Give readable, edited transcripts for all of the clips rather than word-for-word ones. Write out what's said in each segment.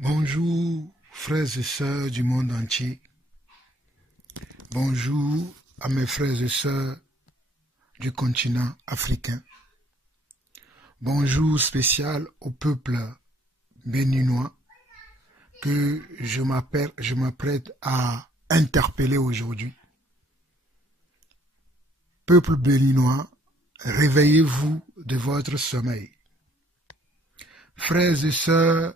Bonjour, frères et sœurs du monde entier. Bonjour à mes frères et sœurs du continent africain. Bonjour spécial au peuple béninois que je m'apprête à interpeller aujourd'hui. Peuple béninois, réveillez-vous de votre sommeil. Frères et sœurs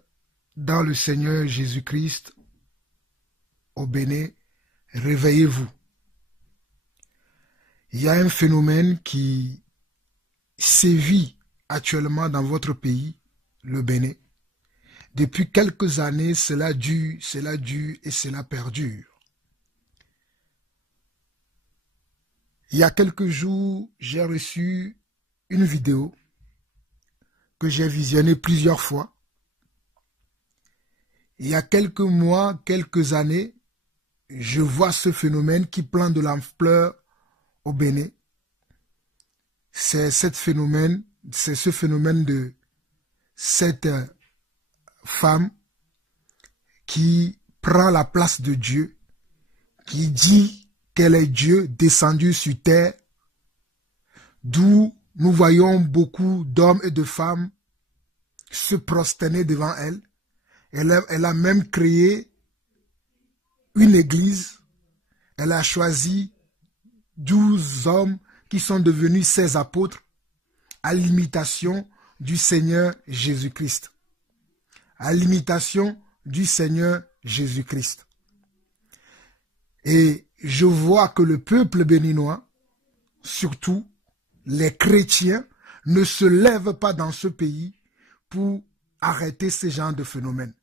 dans le Seigneur Jésus-Christ, au Bénin, réveillez-vous. Il y a un phénomène qui sévit actuellement dans votre pays, le Bénin. Depuis quelques années, cela dure et cela perdure. Il y a quelques jours, j'ai reçu une vidéo que j'ai visionnée plusieurs fois. Il y a quelques mois, quelques années, je vois ce phénomène qui prend de l'ampleur au Bénin. C'est ce phénomène de cette femme qui prend la place de Dieu, qui dit qu'elle est Dieu descendu sur terre, d'où nous voyons beaucoup d'hommes et de femmes se prosterner devant elle. Elle a même créé une église. Elle a choisi 12 hommes qui sont devenus ses apôtres à l'imitation du Seigneur Jésus-Christ. À l'imitation du Seigneur Jésus-Christ. Et je vois que le peuple béninois, surtout les chrétiens, ne se lèvent pas dans ce pays pour arrêter ce genre de phénomène.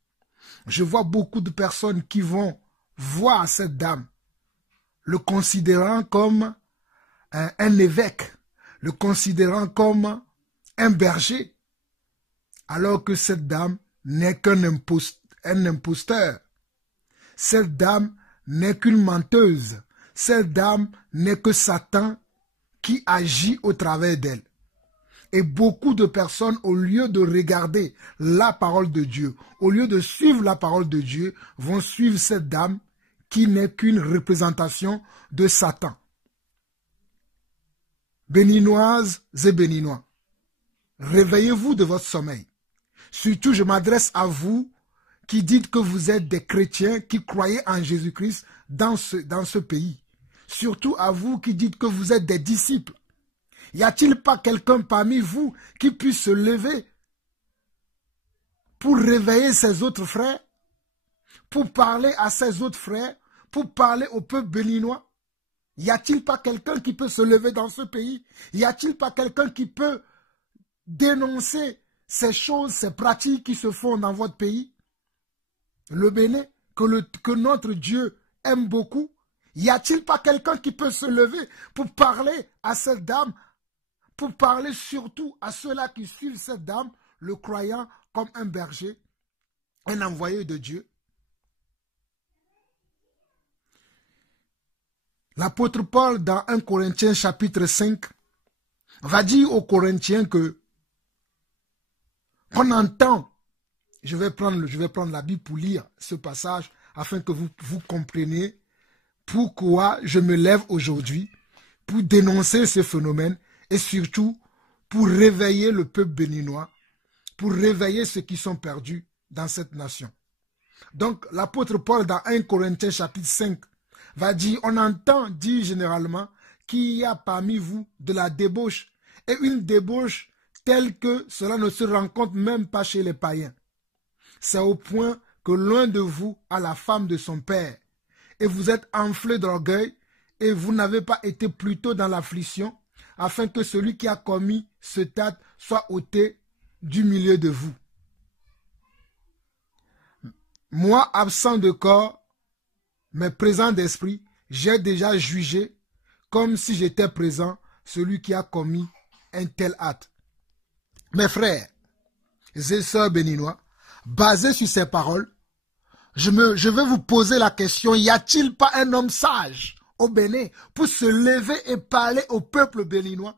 Je vois beaucoup de personnes qui vont voir cette dame, le considérant comme un évêque, le considérant comme un berger, alors que cette dame n'est qu'un imposteur. Cette dame n'est qu'une menteuse. Cette dame n'est que Satan qui agit au travers d'elle. Et beaucoup de personnes, au lieu de regarder la parole de Dieu, au lieu de suivre la parole de Dieu, vont suivre cette dame qui n'est qu'une représentation de Satan. Béninoises et béninois, réveillez-vous de votre sommeil. Surtout, je m'adresse à vous qui dites que vous êtes des chrétiens qui croyez en Jésus-Christ dans ce pays. Surtout à vous qui dites que vous êtes des disciples. Y a-t-il pas quelqu'un parmi vous qui puisse se lever pour réveiller ses autres frères, pour parler à ses autres frères, pour parler au peuple béninois? Y a-t-il pas quelqu'un qui peut se lever dans ce pays? Y a-t-il pas quelqu'un qui peut dénoncer ces choses, ces pratiques qui se font dans votre pays? Le Bénin, que notre Dieu aime beaucoup. Y a-t-il pas quelqu'un qui peut se lever pour parler à cette dame, pour parler surtout à ceux-là qui suivent cette dame, le croyant comme un berger, un envoyé de Dieu? L'apôtre Paul, dans 1 Corinthiens chapitre 5, va dire aux Corinthiens qu'on entend, je vais prendre la Bible pour lire ce passage, afin que vous compreniez pourquoi je me lève aujourd'hui pour dénoncer ce phénomène et surtout pour réveiller le peuple béninois, pour réveiller ceux qui sont perdus dans cette nation. Donc l'apôtre Paul dans 1 Corinthiens chapitre 5 va dire, on entend dire généralement qu'il y a parmi vous de la débauche, et une débauche telle que cela ne se rencontre même pas chez les païens. C'est au point que l'un de vous a la femme de son père, et vous êtes enflé d'orgueil, et vous n'avez pas été plutôt dans l'affliction, afin que celui qui a commis ce acte soit ôté du milieu de vous. Moi, absent de corps, mais présent d'esprit, j'ai déjà jugé, comme si j'étais présent, celui qui a commis un tel acte. Mes frères et sœurs béninois, basés sur ces paroles, je vais vous poser la question, y a-t-il pas un homme sage au Bénin pour se lever et parler au peuple béninois?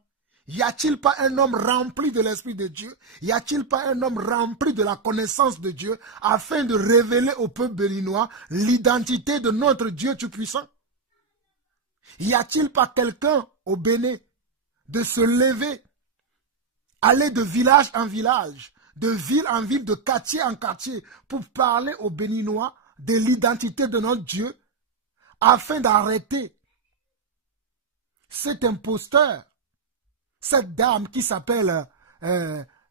Y a-t-il pas un homme rempli de l'Esprit de Dieu? Y a-t-il pas un homme rempli de la connaissance de Dieu afin de révéler au peuple béninois l'identité de notre Dieu Tout-Puissant? Y a-t-il pas quelqu'un au Bénin de se lever, aller de village en village, de ville en ville, de quartier en quartier, pour parler aux Béninois de l'identité de notre Dieu, afin d'arrêter cet imposteur, cette dame qui s'appelle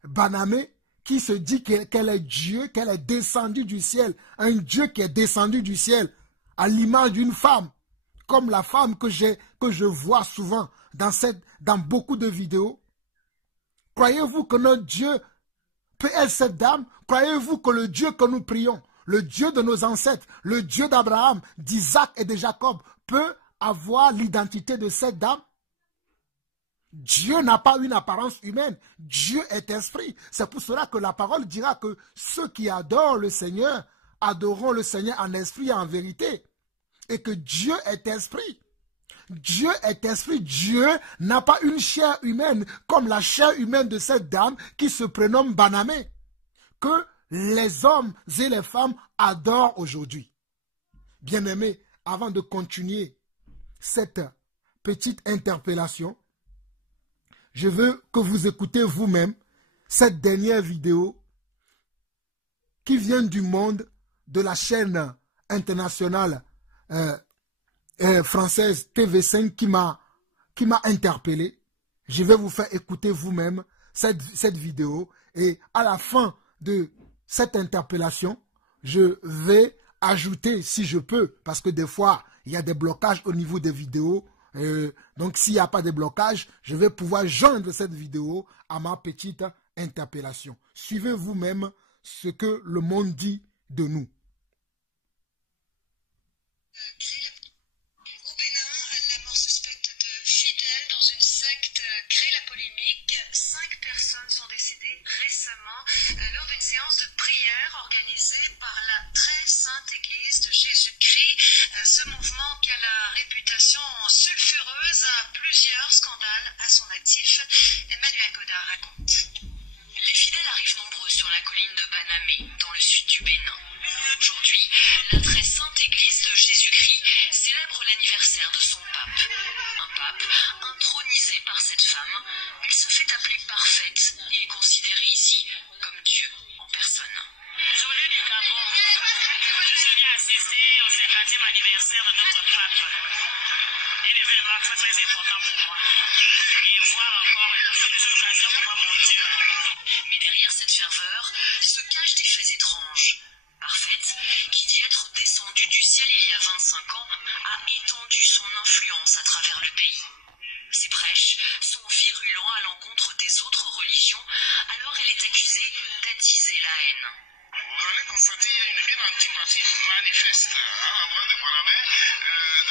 Banamé, qui se dit qu'elle est Dieu, qu'elle est descendue du ciel, un Dieu qui est descendu du ciel, à l'image d'une femme, comme la femme que je vois souvent dans beaucoup de vidéos. Croyez-vous que notre Dieu peut être cette dame? Croyez-vous que le Dieu que nous prions, le Dieu de nos ancêtres, le Dieu d'Abraham, d'Isaac et de Jacob, peut avoir l'identité de cette dame? Dieu n'a pas une apparence humaine. Dieu est esprit. C'est pour cela que la parole dira que ceux qui adorent le Seigneur adoreront le Seigneur en esprit et en vérité. Et que Dieu est esprit. Dieu est esprit. Dieu n'a pas une chair humaine comme la chair humaine de cette dame qui se prénomme Banamé, que les hommes et les femmes adorent aujourd'hui. Bien-aimés, avant de continuer cette petite interpellation, je veux que vous écoutez vous-même cette dernière vidéo qui vient du Monde, de la chaîne internationale française TV5 qui m'a interpellé. Je vais vous faire écouter vous-même cette vidéo et à la fin de cette interpellation, je vais ajouter, si je peux, parce que des fois, il y a des blocages au niveau des vidéos. Donc, s'il n'y a pas de blocage, je vais pouvoir joindre cette vidéo à ma petite interpellation. Suivez vous-même ce que le monde dit de nous. Au Bénin, la mort suspecte de fidèles dans une secte crée la polémique. 5 personnes sont décédées récemment lors d'une séance de prière organisée par la très sainte Église de Jésus-Christ. Ce mouvement qui a la réputation sulfureuse a plusieurs scandales à son actif. Emmanuel Godard raconte. Les fidèles arrivent nombreux sur la colline de Banamé, dans le sud du Bénin. Aujourd'hui, la très sainte Église de Jésus-Christ célèbre l'anniversaire de son pape. Un pape intronisé par cette femme. Elle se fait appeler parfaite et est considérée ici comme Dieu en personne. Joyeux du Gabon, je suis venu assister au 50e anniversaire de notre pape. Un événement très très important pour moi. Et voir encore cette occasion pour moi, mon Dieu. Mais derrière cette ferveur se cachent des faits étranges. Parfaite, qui dit être descendue du ciel il y a 25 ans, a étendu son influence à travers le pays. Ses prêches sont virulents à l'encontre des autres religions, alors elle est accusée d'attiser la haine. Vous allez constater une antipathie manifeste à l'endroit de Banamé.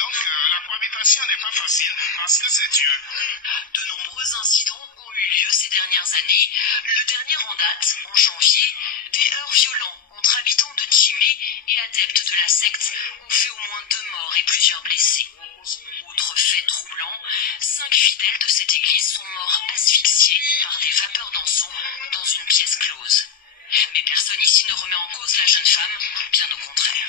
Donc la cohabitation n'est pas facile parce que c'est Dieu. De nombreux incidents ont eu lieu ces dernières années. Le dernier en date, en janvier, des heurts violents entre habitants de Djimé et adeptes de la secte ont fait au moins 2 morts et plusieurs blessés. Autre fait troublant, 5 fidèles de cette église sont morts asphyxiés par des vapeurs d'encens dans une pièce close. Mais personne ici ne remet en cause la jeune femme, bien au contraire.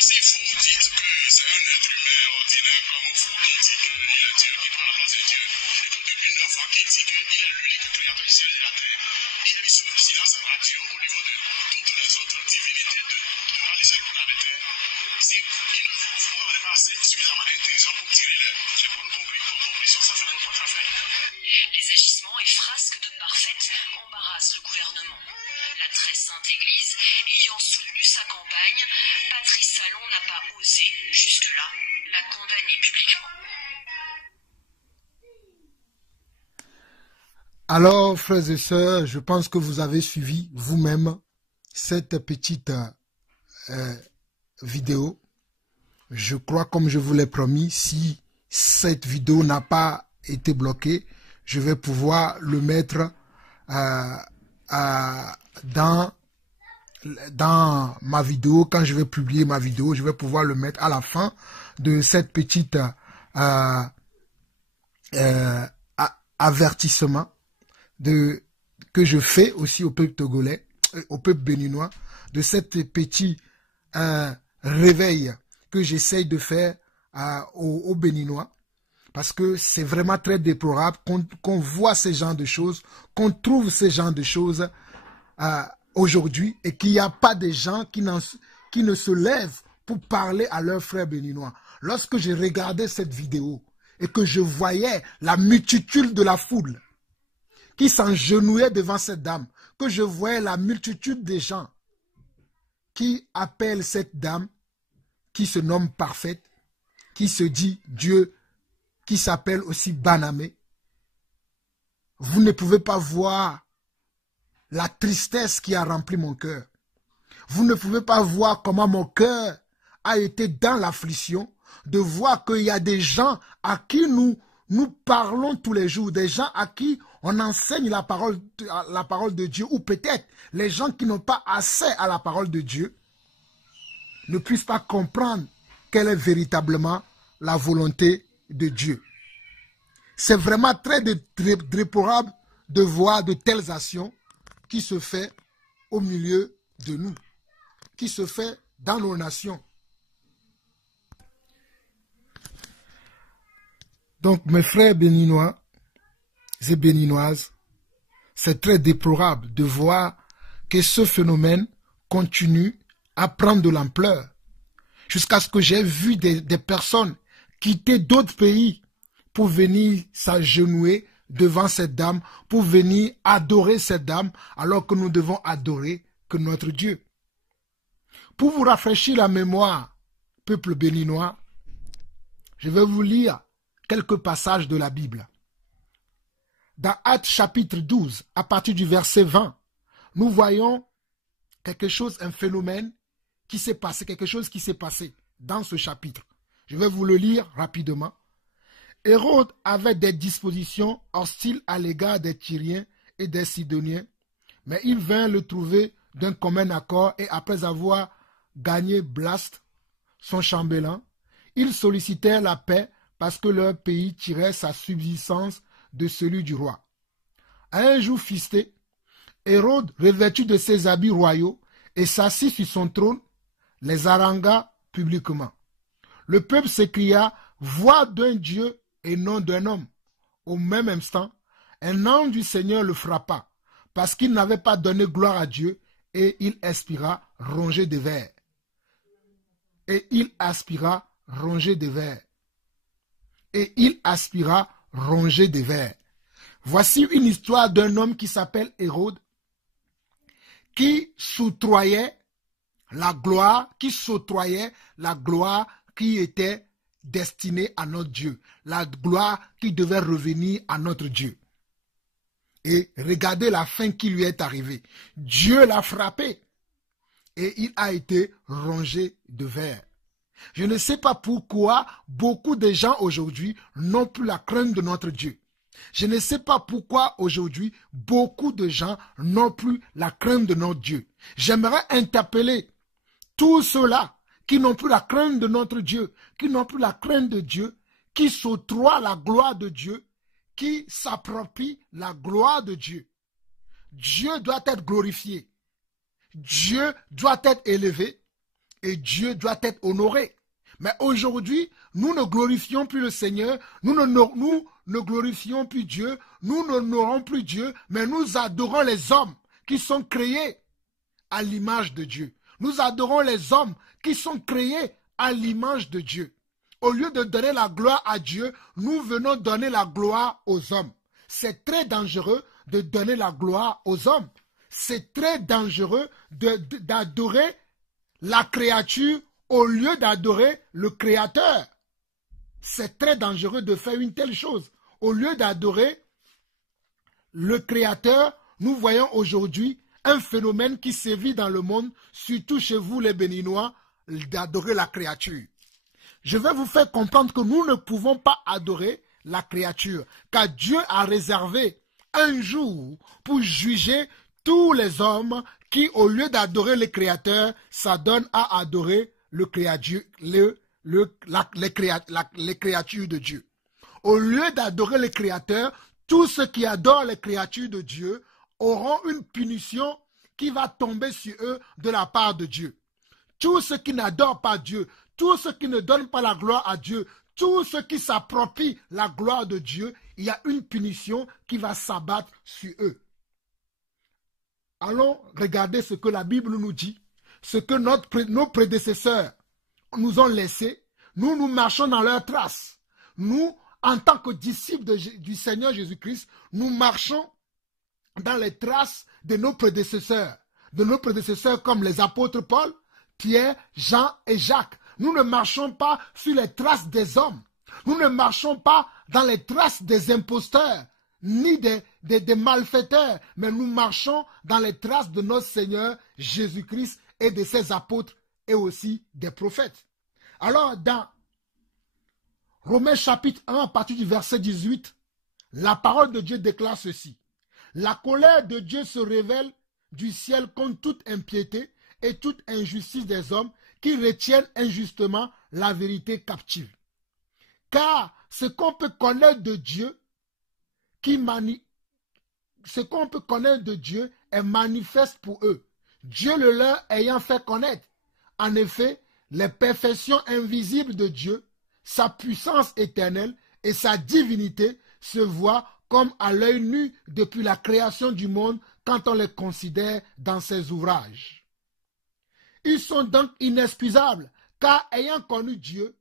Si vous dites que c'est un être humain ordinaire comme vous qui dit qu'il est Dieu, qui prend la place de Dieu, et que depuis 9 ans qui dit qu'il est l'unique créateur du ciel et de la terre, il y a eu ce silence radio au niveau de toutes les autres divinités de l'échelle planétaire. Si vous ne venez pas assez suffisamment intelligent pour tirer les bonnes conclusions, ça fait votre affaire. Les agissements et frasques de Parfaite embarrassent le gouvernement. La très sainte Église ayant soutenu sa campagne, Patrice Talon n'a pas osé, jusque-là, la condamner publiquement. Alors, frères et sœurs, je pense que vous avez suivi vous-même cette petite vidéo. Je crois, comme je vous l'ai promis, si cette vidéo n'a pas été bloquée, je vais pouvoir le mettre dans ma vidéo. Quand je vais publier ma vidéo, je vais pouvoir le mettre à la fin de cette petite avertissement que je fais aussi au peuple togolais, au peuple béninois, de cet petit réveil que j'essaye de faire aux Béninois. Parce que c'est vraiment très déplorable qu'on voit ce genre de choses, qu'on trouve ce genre de choses aujourd'hui et qu'il n'y a pas de gens qui ne se lèvent pour parler à leurs frères béninois. Lorsque je regardais cette vidéo et que je voyais la multitude de la foule qui s'engenouillait devant cette dame, que je voyais la multitude des gens qui appellent cette dame, qui se nomme parfaite, qui se dit Dieu, qui s'appelle aussi Banamé, vous ne pouvez pas voir la tristesse qui a rempli mon cœur. Vous ne pouvez pas voir comment mon cœur a été dans l'affliction, de voir qu'il y a des gens à qui nous parlons tous les jours, des gens à qui on enseigne la parole de Dieu, ou peut-être les gens qui n'ont pas accès à la parole de Dieu, ne puissent pas comprendre quelle est véritablement la volonté de Dieu. C'est vraiment très déplorable de voir de telles actions qui se fait au milieu de nous, qui se fait dans nos nations. Donc, mes frères béninois et béninoises, c'est très déplorable de voir que ce phénomène continue à prendre de l'ampleur, jusqu'à ce que j'ai vu des personnes quitter d'autres pays pour venir s'agenouiller devant cette dame, pour venir adorer cette dame, alors que nous devons adorer que notre Dieu. Pour vous rafraîchir la mémoire, peuple béninois, je vais vous lire quelques passages de la Bible. Dans Actes chapitre 12, à partir du verset 20, nous voyons quelque chose, un phénomène qui s'est passé, quelque chose qui s'est passé dans ce chapitre. Je vais vous le lire rapidement. Hérode avait des dispositions hostiles à l'égard des Tyriens et des Sidoniens, mais il vint le trouver d'un commun accord et après avoir gagné Blaste, son chambellan, ils sollicitèrent la paix parce que leur pays tirait sa subsistance de celui du roi. À un jour fisté, Hérode, revêtu de ses habits royaux et s'assit sur son trône, les harangua publiquement. Le peuple s'écria, voix d'un Dieu et non d'un homme. Au même instant, un ange du Seigneur le frappa, parce qu'il n'avait pas donné gloire à Dieu, et il expira rongé de vers. Et il aspira rongé de vers. Et il aspira rongé de vers. Voici une histoire d'un homme qui s'appelle Hérode, qui s'octroyait la gloire, qui était destinée à notre Dieu, la gloire qui devait revenir à notre Dieu. Et regardez la fin qui lui est arrivée. Dieu l'a frappé et il a été rongé de vers. Je ne sais pas pourquoi beaucoup de gens aujourd'hui n'ont plus la crainte de notre Dieu. Je ne sais pas pourquoi aujourd'hui beaucoup de gens n'ont plus la crainte de notre Dieu. J'aimerais interpeller tous ceux-là qui n'ont plus la crainte de notre Dieu, qui n'ont plus la crainte de Dieu, qui s'octroient la gloire de Dieu, qui s'approprient la gloire de Dieu. Dieu doit être glorifié. Dieu doit être élevé et Dieu doit être honoré. Mais aujourd'hui, nous ne glorifions plus le Seigneur, nous ne glorifions plus Dieu, nous n'honorons plus Dieu, mais nous adorons les hommes qui sont créés à l'image de Dieu. Nous adorons les hommes qui sont créés à l'image de Dieu. Au lieu de donner la gloire à Dieu, nous venons donner la gloire aux hommes. C'est très dangereux de donner la gloire aux hommes. C'est très dangereux d'adorer la créature au lieu d'adorer le Créateur. C'est très dangereux de faire une telle chose. Au lieu d'adorer le Créateur, nous voyons aujourd'hui un phénomène qui sévit dans le monde, surtout chez vous les Béninois, d'adorer la créature. Je vais vous faire comprendre que nous ne pouvons pas adorer la créature, car Dieu a réservé un jour pour juger tous les hommes qui, au lieu d'adorer le Créateur, s'adonnent à adorer le créature, les créatures de Dieu. Au lieu d'adorer le Créateur, tous ceux qui adorent les créatures de Dieu auront une punition qui va tomber sur eux de la part de Dieu. Tous ceux qui n'adorent pas Dieu, tous ceux qui ne donnent pas la gloire à Dieu, tous ceux qui s'approprient la gloire de Dieu, il y a une punition qui va s'abattre sur eux. Allons regarder ce que la Bible nous dit, ce que nos prédécesseurs nous ont laissé. Nous marchons dans leurs traces. Nous, en tant que disciples du Seigneur Jésus-Christ, nous marchons dans les traces de nos prédécesseurs comme les apôtres Paul, Pierre, Jean et Jacques. Nous ne marchons pas sur les traces des hommes. Nous ne marchons pas dans les traces des imposteurs, ni des malfaiteurs, mais nous marchons dans les traces de notre Seigneur Jésus-Christ et de ses apôtres et aussi des prophètes. Alors, dans Romains chapitre 1, à partir du verset 18, la parole de Dieu déclare ceci. La colère de Dieu se révèle du ciel contre toute impiété et toute injustice des hommes qui retiennent injustement la vérité captive. Car ce qu'on peut connaître de Dieu, est manifeste pour eux, Dieu le leur ayant fait connaître. En effet, les perfections invisibles de Dieu, sa puissance éternelle et sa divinité se voient comme à l'œil nu depuis la création du monde quand on les considère dans ses ouvrages. Ils sont donc inexcusables, car ayant connu Dieu,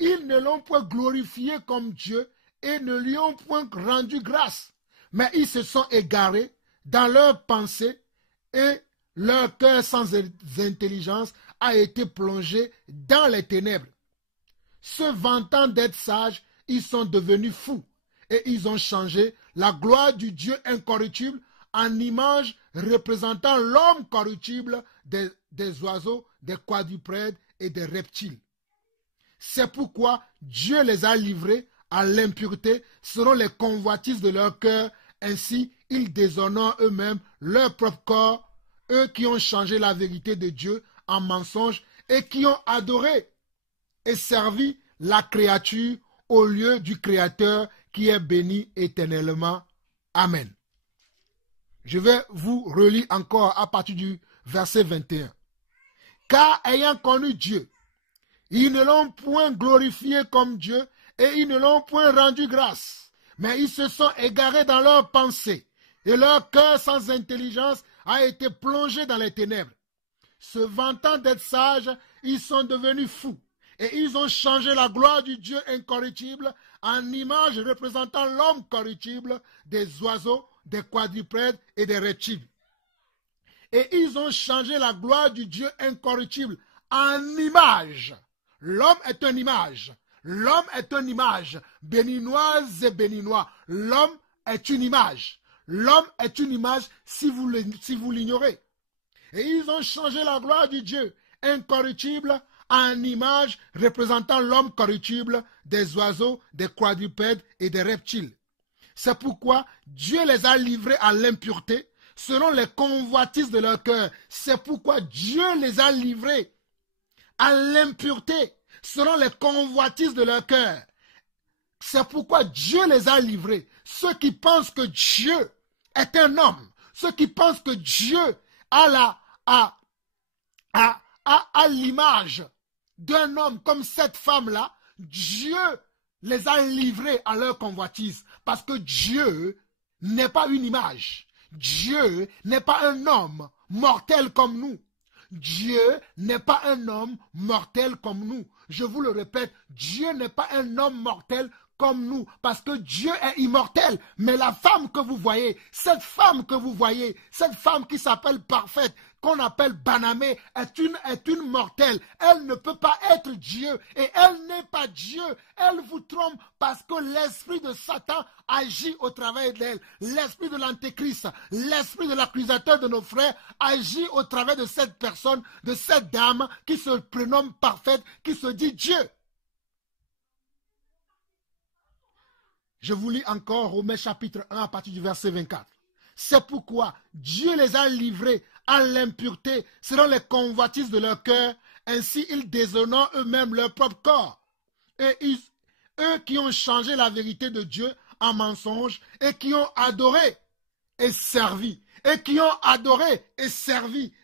ils ne l'ont point glorifié comme Dieu et ne lui ont point rendu grâce, mais ils se sont égarés dans leurs pensées et leur cœur sans intelligence a été plongé dans les ténèbres. Se vantant d'être sages, ils sont devenus fous et ils ont changé la gloire du Dieu incorruptible en image représentant l'homme corruptible des oiseaux, des quadrupèdes et des reptiles. C'est pourquoi Dieu les a livrés à l'impureté selon les convoitises de leur cœur. Ainsi, ils déshonorent eux-mêmes leur propre corps, eux qui ont changé la vérité de Dieu en mensonge et qui ont adoré et servi la créature au lieu du Créateur qui est béni éternellement. Amen. Je vais vous relire encore à partir du verset 21. Car ayant connu Dieu, ils ne l'ont point glorifié comme Dieu et ils ne l'ont point rendu grâce, mais ils se sont égarés dans leurs pensées et leur cœur sans intelligence a été plongé dans les ténèbres. Se vantant d'être sages, ils sont devenus fous et ils ont changé la gloire du Dieu incorruptible en image représentant l'homme corruptible, des oiseaux, des quadrupèdes et des reptiles. Et ils ont changé la gloire du Dieu incorruptible en image. L'homme est une image. L'homme est une image. Béninoise et béninois. L'homme est une image. L'homme est une image si vous l'ignorez. Et ils ont changé la gloire du Dieu incorruptible en image représentant l'homme corruptible, des oiseaux, des quadrupèdes et des reptiles. C'est pourquoi Dieu les a livrés à l'impureté selon les convoitises de leur cœur. C'est pourquoi Dieu les a livrés à l'impureté selon les convoitises de leur cœur. C'est pourquoi Dieu les a livrés. Ceux qui pensent que Dieu est un homme, ceux qui pensent que Dieu a l'image d'un homme comme cette femme-là, Dieu les a livrés à leur convoitise. Parce que Dieu n'est pas une image. Dieu n'est pas un homme mortel comme nous. Dieu n'est pas un homme mortel comme nous. Je vous le répète, Dieu n'est pas un homme mortel comme nous, parce que Dieu est immortel. Mais la femme que vous voyez, cette femme qui s'appelle parfaite, qu'on appelle Banamé, est une mortelle. Elle ne peut pas être Dieu et elle n'est pas Dieu. Elle vous trompe parce que l'esprit de Satan agit au travers d'elle. L'esprit de l'antéchrist, l'esprit de l'accusateur de nos frères agit au travers de cette personne, de cette dame qui se prénomme parfaite, qui se dit Dieu. Je vous lis encore Romains chapitre 1 à partir du verset 24. C'est pourquoi Dieu les a livrés à l'impureté selon les convoitises de leur cœur. Ainsi, ils déshonorent eux-mêmes leur propre corps. Et eux qui ont changé la vérité de Dieu en mensonge et qui ont adoré et servi,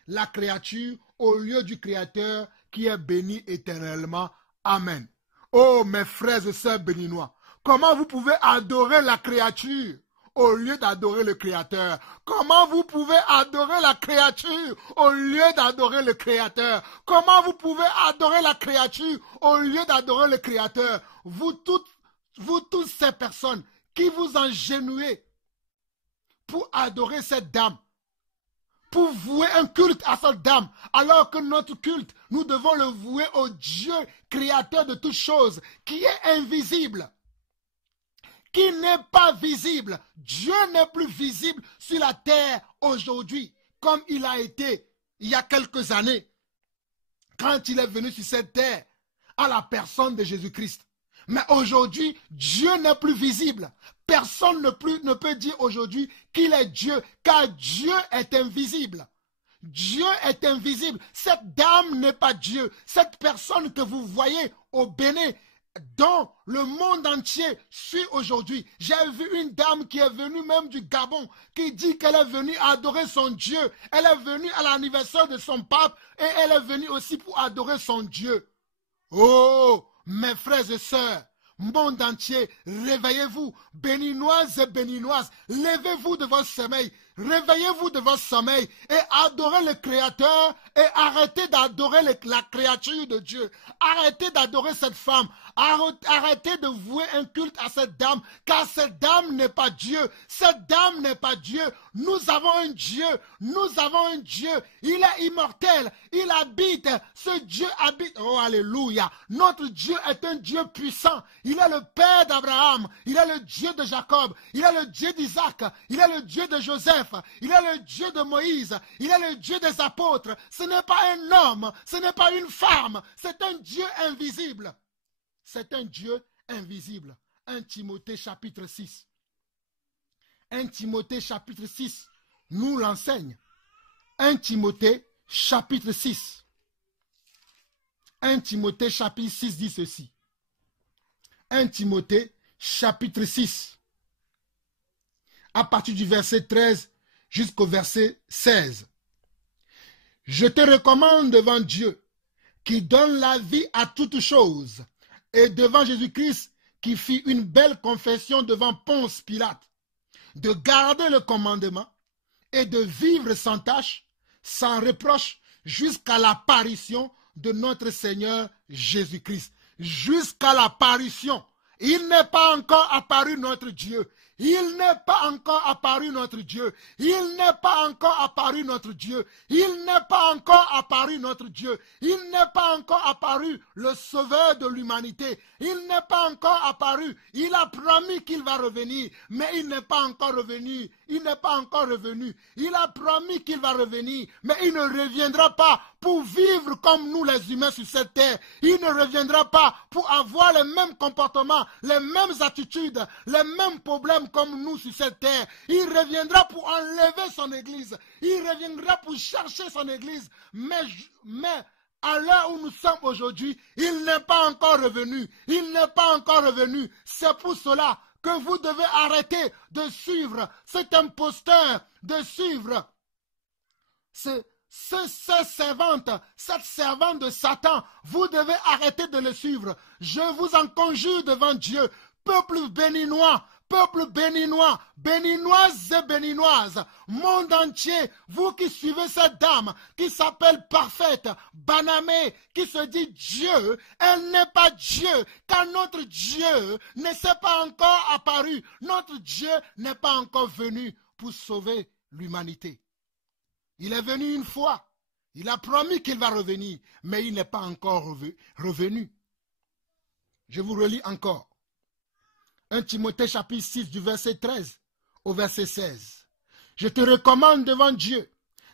la créature au lieu du Créateur qui est béni éternellement. Amen. Oh mes frères et sœurs béninois, comment vous pouvez adorer la créature au lieu d'adorer le Créateur? Comment vous pouvez adorer la créature au lieu d'adorer le Créateur? Comment vous pouvez adorer la créature au lieu d'adorer le Créateur? Vous toutes ces personnes qui vous engenouillez pour adorer cette dame, pour vouer un culte à cette dame, alors que notre culte, nous devons le vouer au Dieu créateur de toutes choses, qui est invisible, qui n'est pas visible. Dieu n'est plus visible sur la terre aujourd'hui, comme il a été il y a quelques années, quand il est venu sur cette terre, à la personne de Jésus-Christ. Mais aujourd'hui, Dieu n'est plus visible. Personne ne peut dire aujourd'hui qu'il est Dieu, car Dieu est invisible. Dieu est invisible. Cette dame n'est pas Dieu. Cette personne que vous voyez au Bénin, dont le monde entier suit aujourd'hui. J'ai vu une dame qui est venue même du Gabon, qui dit qu'elle est venue adorer son Dieu. Elle est venue à l'anniversaire de son pape et elle est venue aussi pour adorer son Dieu. Oh, mes frères et sœurs, monde entier, réveillez-vous, béninoises et béninoises, levez-vous de votre sommeil, réveillez-vous de votre sommeil et adorez le Créateur et arrêtez d'adorer la créature de Dieu. Arrêtez d'adorer cette femme, arrêtez de vouer un culte à cette dame, car cette dame n'est pas Dieu, cette dame n'est pas Dieu. Nous avons un Dieu, il est immortel, il habite, ce Dieu habite, oh alléluia, notre Dieu est un Dieu puissant, il est le Père d'Abraham, il est le Dieu de Jacob, il est le Dieu d'Isaac, il est le Dieu de Joseph, il est le Dieu de Moïse, il est le Dieu des apôtres. Ce n'est pas un homme, ce n'est pas une femme, c'est un Dieu invisible. C'est un Dieu invisible. 1 Timothée chapitre 6. 1 Timothée chapitre 6 nous l'enseigne. 1 Timothée chapitre 6. 1 Timothée chapitre 6 dit ceci. 1 Timothée chapitre 6. À partir du verset 13 jusqu'au verset 16. Je te recommande devant Dieu qui donne la vie à toutes choses et devant Jésus-Christ qui fit une belle confession devant Ponce Pilate, de garder le commandement et de vivre sans tache, sans reproche, jusqu'à l'apparition de notre Seigneur Jésus-Christ. Jusqu'à l'apparition. Il n'est pas encore apparu notre Dieu. Il n'est pas encore apparu notre Dieu. Il n'est pas encore apparu notre Dieu. Il n'est pas encore apparu notre Dieu. Il n'est pas encore apparu le Sauveur de l'humanité. Il n'est pas encore apparu. Il a promis qu'il va revenir, mais il n'est pas encore revenu. Il n'est pas encore revenu. Il a promis qu'il va revenir, mais il ne reviendra pas pour vivre comme nous les humains sur cette terre. Il ne reviendra pas pour avoir les mêmes comportements, les mêmes attitudes, les mêmes problèmes comme nous sur cette terre. Il reviendra pour enlever son église. Il reviendra pour chercher son église. Mais à l'heure où nous sommes aujourd'hui, il n'est pas encore revenu. Il n'est pas encore revenu. C'est pour cela que vous devez arrêter de suivre cet imposteur, de suivre cette servante de Satan. Vous devez arrêter de le suivre. Je vous en conjure devant Dieu, peuple béninois, béninoises et béninoises, monde entier, vous qui suivez cette dame qui s'appelle Parfaite, Banamé, qui se dit Dieu, elle n'est pas Dieu, car notre Dieu ne s'est pas encore apparu, notre Dieu n'est pas encore venu pour sauver l'humanité. Il est venu une fois, il a promis qu'il va revenir, mais il n'est pas encore revenu. Je vous relis encore. 1 Timothée chapitre 6 du verset 13 au verset 16. Je te recommande devant Dieu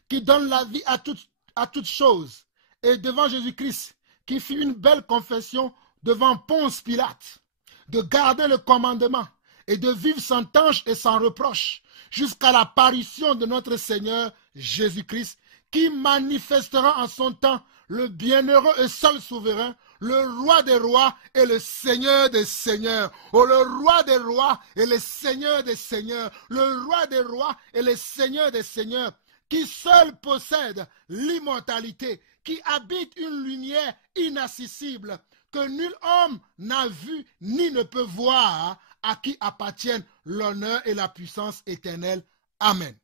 qui donne la vie à toutes choses et devant Jésus-Christ qui fit une belle confession devant Ponce Pilate de garder le commandement et de vivre sans tache et sans reproche jusqu'à l'apparition de notre Seigneur Jésus-Christ qui manifestera en son temps le bienheureux et seul souverain, le roi des rois et le seigneur des seigneurs. Oh, le roi des rois et le seigneur des seigneurs. Le roi des rois et le seigneur des seigneurs, qui seul possède l'immortalité, qui habite une lumière inaccessible, que nul homme n'a vu ni ne peut voir, à qui appartiennent l'honneur et la puissance éternelle. Amen.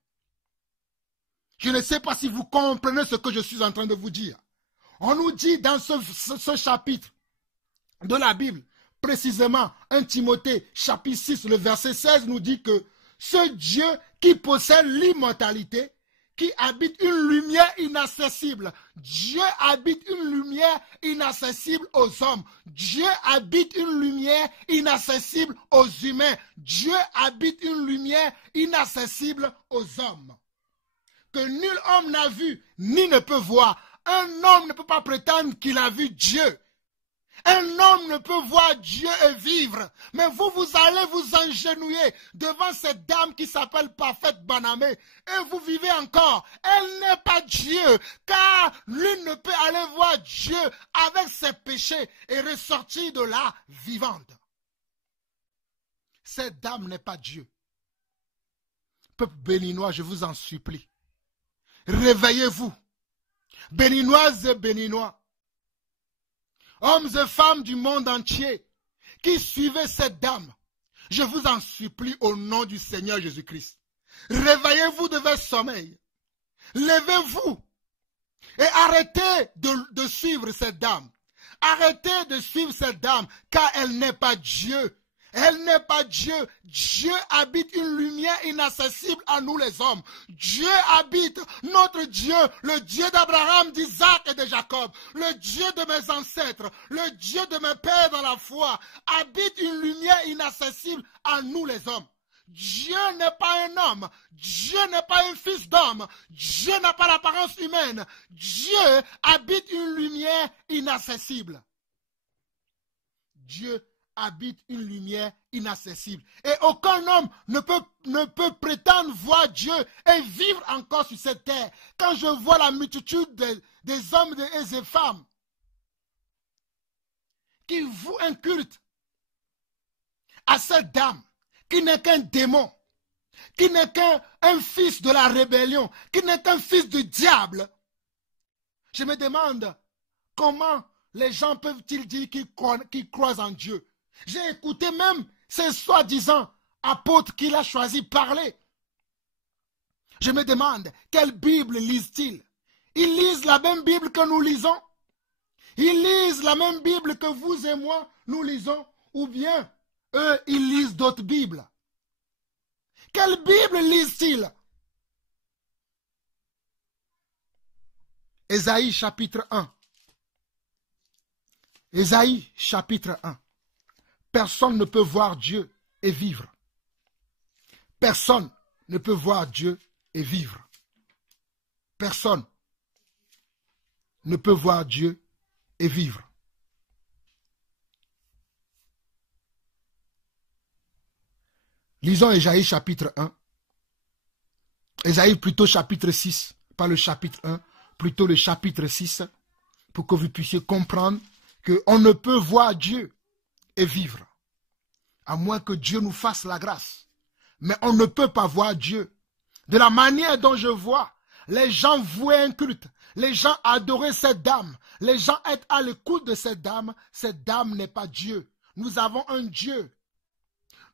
Je ne sais pas si vous comprenez ce que je suis en train de vous dire. On nous dit dans ce chapitre de la Bible, précisément 1 Timothée chapitre 6, le verset 16 nous dit que ce Dieu qui possède l'immortalité, qui habite une lumière inaccessible. Dieu habite une lumière inaccessible aux hommes. Dieu habite une lumière inaccessible aux humains. Dieu habite une lumière inaccessible aux hommes. Que nul homme n'a vu, ni ne peut voir. Un homme ne peut pas prétendre qu'il a vu Dieu. Un homme ne peut voir Dieu et vivre. Mais vous, vous allez vous agenouiller devant cette dame qui s'appelle Parfaite Banamé. Et vous vivez encore. Elle n'est pas Dieu. Car l'une ne peut aller voir Dieu avec ses péchés et ressortir de là vivante. Cette dame n'est pas Dieu. Peuple béninois, je vous en supplie. Réveillez-vous. Béninoises et béninois. Hommes et femmes du monde entier qui suivez cette dame, je vous en supplie au nom du Seigneur Jésus-Christ. Réveillez-vous de votre sommeil. Levez-vous et arrêtez de suivre cette dame. Arrêtez de suivre cette dame car elle n'est pas Dieu. Elle n'est pas Dieu. Dieu habite une lumière inaccessible à nous les hommes. Dieu habite, notre Dieu, le Dieu d'Abraham, d'Isaac et de Jacob, le Dieu de mes ancêtres, le Dieu de mes pères dans la foi, habite une lumière inaccessible à nous les hommes. Dieu n'est pas un homme, Dieu n'est pas un fils d'homme, Dieu n'a pas l'apparence humaine. Dieu habite une lumière inaccessible. Dieu habite une lumière inaccessible. Et aucun homme ne peut prétendre voir Dieu et vivre encore sur cette terre. Quand je vois la multitude des hommes et des femmes qui vouent un culte à cette dame, qui n'est qu'un démon, qui n'est qu'un fils de la rébellion, qui n'est qu'un fils du diable, je me demande comment les gens peuvent-ils dire qu'ils croient en Dieu. J'ai écouté même ces soi-disant apôtres qu'il a choisi parler. Je me demande, quelle Bible lisent-ils? Ils lisent la même Bible que nous lisons? Ils lisent la même Bible que vous et moi, nous lisons? Ou bien, eux, ils lisent d'autres Bibles? Quelle Bible lisent-ils? Ésaïe chapitre 1. Ésaïe chapitre 1. Personne ne peut voir Dieu et vivre. Personne ne peut voir Dieu et vivre. Personne ne peut voir Dieu et vivre. Lisons Ésaïe chapitre 1. Ésaïe plutôt chapitre 6, pas le chapitre 1, plutôt le chapitre 6, pour que vous puissiez comprendre qu'on ne peut voir Dieu et vivre, à moins que Dieu nous fasse la grâce. Mais on ne peut pas voir Dieu. De la manière dont je vois, les gens vouaient un culte, les gens adoraient cette dame, les gens étaient à l'écoute de cette dame n'est pas Dieu. Nous avons un Dieu.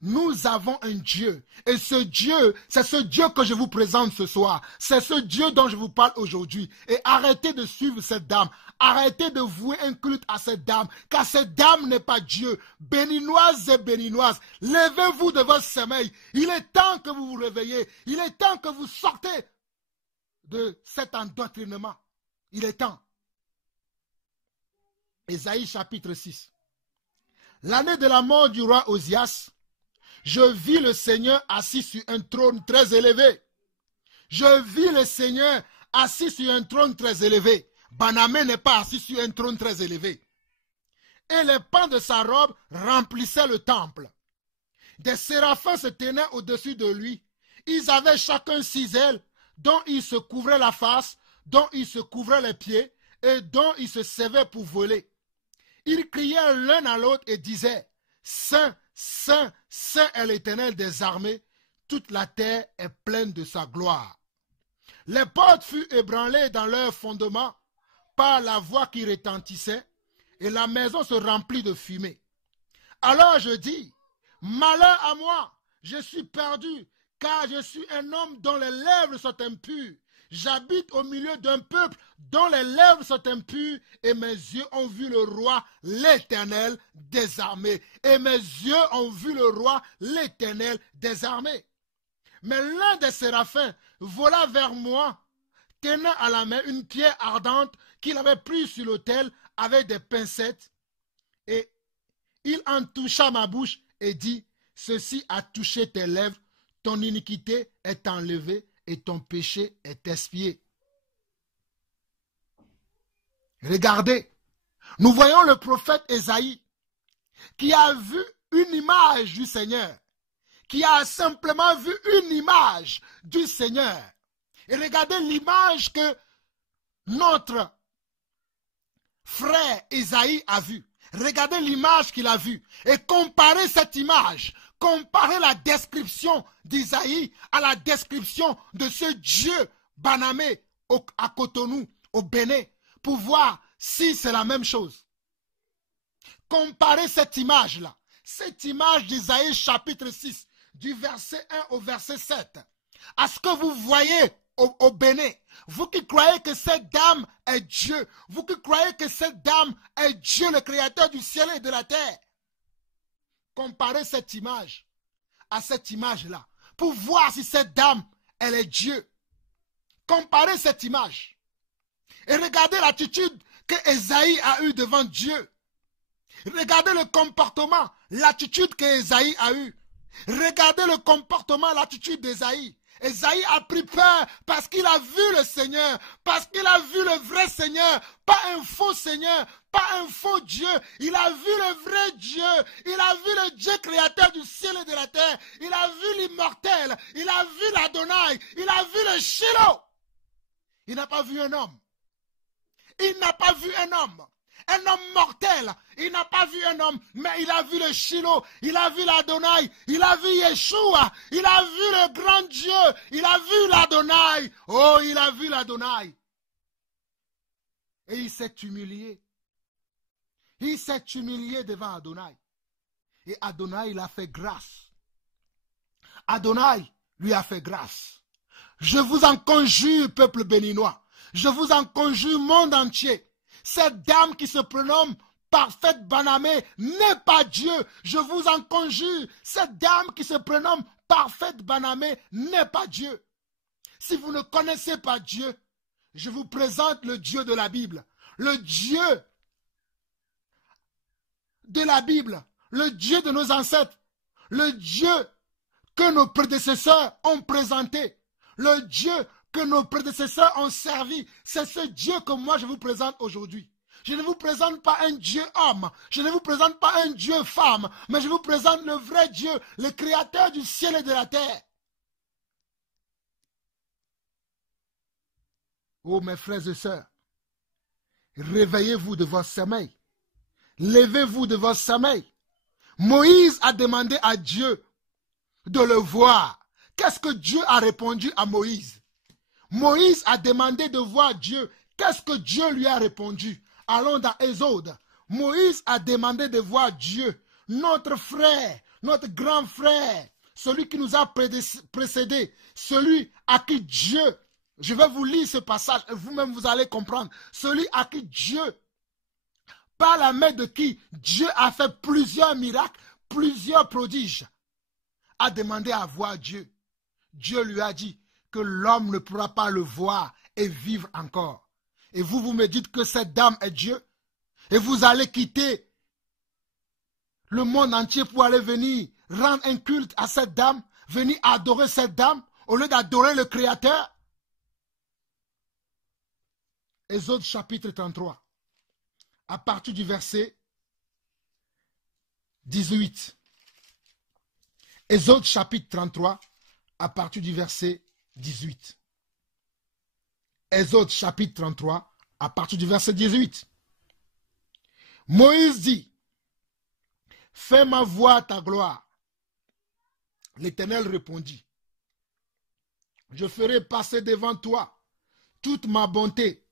Nous avons un Dieu. Et ce Dieu, c'est ce Dieu que je vous présente ce soir. C'est ce Dieu dont je vous parle aujourd'hui. Et arrêtez de suivre cette dame. Arrêtez de vouer un culte à cette dame. Car cette dame n'est pas Dieu. Béninoises et béninoises, levez-vous de votre sommeil. Il est temps que vous vous réveillez. Il est temps que vous sortez de cet endoctrinement. Il est temps. Ésaïe chapitre 6. L'année de la mort du roi Osias, je vis le Seigneur assis sur un trône très élevé. Je vis le Seigneur assis sur un trône très élevé. Banamé n'est pas assis sur un trône très élevé. Et les pans de sa robe remplissaient le temple. Des séraphins se tenaient au-dessus de lui. Ils avaient chacun 6 ailes, dont ils se couvraient la face, dont ils se couvraient les pieds, et dont ils se servaient pour voler. Ils criaient l'un à l'autre et disaient, Saint, Saint, Saint est l'Éternel des armées, toute la terre est pleine de sa gloire. Les portes furent ébranlées dans leur fondement par la voix qui retentissait, et la maison se remplit de fumée. Alors je dis, malheur à moi, je suis perdu, car je suis un homme dont les lèvres sont impures. J'habite au milieu d'un peuple dont les lèvres sont impures, et mes yeux ont vu le roi, l'Éternel des armées. Et mes yeux ont vu le roi, l'Éternel des armées. Mais l'un des séraphins vola vers moi, tenant à la main une pierre ardente qu'il avait prise sur l'autel avec des pincettes, et il en toucha ma bouche et dit, ceci a touché tes lèvres, ton iniquité est enlevée et ton péché est expié. Regardez, nous voyons le prophète Ésaïe qui a vu une image du Seigneur, qui a simplement vu une image du Seigneur. Et regardez l'image que notre frère Ésaïe a vue. Regardez l'image qu'il a vue et comparez cette image, comparez la description d'Ésaïe à la description de ce Dieu banamé à Cotonou, au Bénin, pour voir si c'est la même chose. Comparez cette image-là, cette image d'Ésaïe chapitre 6, du verset 1 au verset 7, à ce que vous voyez au Bénin. Vous qui croyez que cette dame est Dieu, vous qui croyez que cette dame est Dieu, le créateur du ciel et de la terre, comparez cette image à cette image-là, pour voir si cette dame, elle est Dieu. Comparez cette image. Et regardez l'attitude que Ésaïe a eue devant Dieu. Regardez le comportement, l'attitude que Ésaïe a eue. Regardez le comportement, l'attitude d'Ésaïe. Ésaïe a pris peur parce qu'il a vu le Seigneur, parce qu'il a vu le vrai Seigneur, pas un faux Seigneur, pas un faux Dieu. Il a vu le vrai Dieu, il a vu le Dieu créateur du ciel et de la terre, il a vu l'immortel, il a vu l'Adonai, il a vu le Shiloh. Il n'a pas vu un homme. Il n'a pas vu un homme. Un homme mortel, il n'a pas vu un homme, mais il a vu le Shiloh, il a vu l'Adonai, il a vu Yeshua, il a vu le grand Dieu, il a vu l'Adonai. Oh, il a vu l'Adonai. Et il s'est humilié. Il s'est humilié devant Adonai. Et Adonai, il a fait grâce. Adonai lui a fait grâce. Je vous en conjure, peuple béninois. Je vous en conjure, monde entier. Cette dame qui se prénomme Parfaite Banamé n'est pas Dieu. Je vous en conjure. Cette dame qui se prénomme Parfaite Banamé n'est pas Dieu. Si vous ne connaissez pas Dieu, je vous présente le Dieu de la Bible. Le Dieu de la Bible. Le Dieu de nos ancêtres. Le Dieu que nos prédécesseurs ont présenté. Le Dieu que nos prédécesseurs ont servi. C'est ce Dieu que moi je vous présente aujourd'hui. Je ne vous présente pas un Dieu homme, je ne vous présente pas un Dieu femme, mais je vous présente le vrai Dieu, le créateur du ciel et de la terre. Oh mes frères et sœurs, réveillez-vous de votre sommeil. Levez-vous de votre sommeil. Moïse a demandé à Dieu de le voir. Qu'est-ce que Dieu a répondu à Moïse? Moïse a demandé de voir Dieu. Qu'est-ce que Dieu lui a répondu? Allons dans Exode. Moïse a demandé de voir Dieu, notre frère, notre grand frère, celui qui nous a précédés, celui à qui Dieu, je vais vous lire ce passage et vous-même vous allez comprendre, celui à qui Dieu, par la main de qui Dieu a fait plusieurs miracles, plusieurs prodiges, a demandé à voir Dieu. Dieu lui a dit que l'homme ne pourra pas le voir et vivre encore. Et vous, vous me dites que cette dame est Dieu. Et vous allez quitter le monde entier pour aller venir rendre un culte à cette dame, venir adorer cette dame, au lieu d'adorer le Créateur. Exode chapitre 33, à partir du verset 18. Exode chapitre 33, à partir du verset 18. Exode chapitre 33, à partir du verset 18. Moïse dit, fais ma voix ta gloire. L'Éternel répondit, je ferai passer devant toi toute ma bonté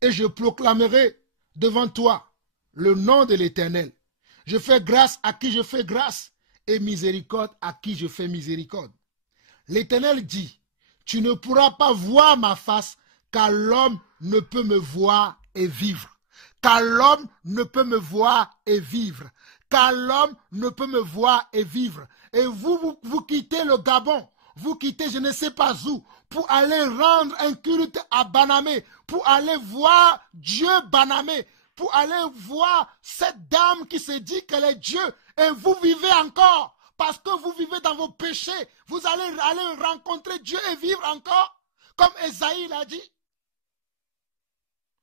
et je proclamerai devant toi le nom de l'Éternel. Je fais grâce à qui je fais grâce et miséricorde à qui je fais miséricorde. L'Éternel dit, tu ne pourras pas voir ma face car l'homme ne peut me voir et vivre. Car l'homme ne peut me voir et vivre. Car l'homme ne peut me voir et vivre. Et vous quittez le Gabon, vous quittez je ne sais pas où, pour aller rendre un culte à Banamé, pour aller voir Dieu Banamé, pour aller voir cette dame qui se dit qu'elle est Dieu, et vous vivez encore, parce que vous vivez dans vos péchés, vous allez aller rencontrer Dieu et vivre encore, comme Esaïe l'a dit.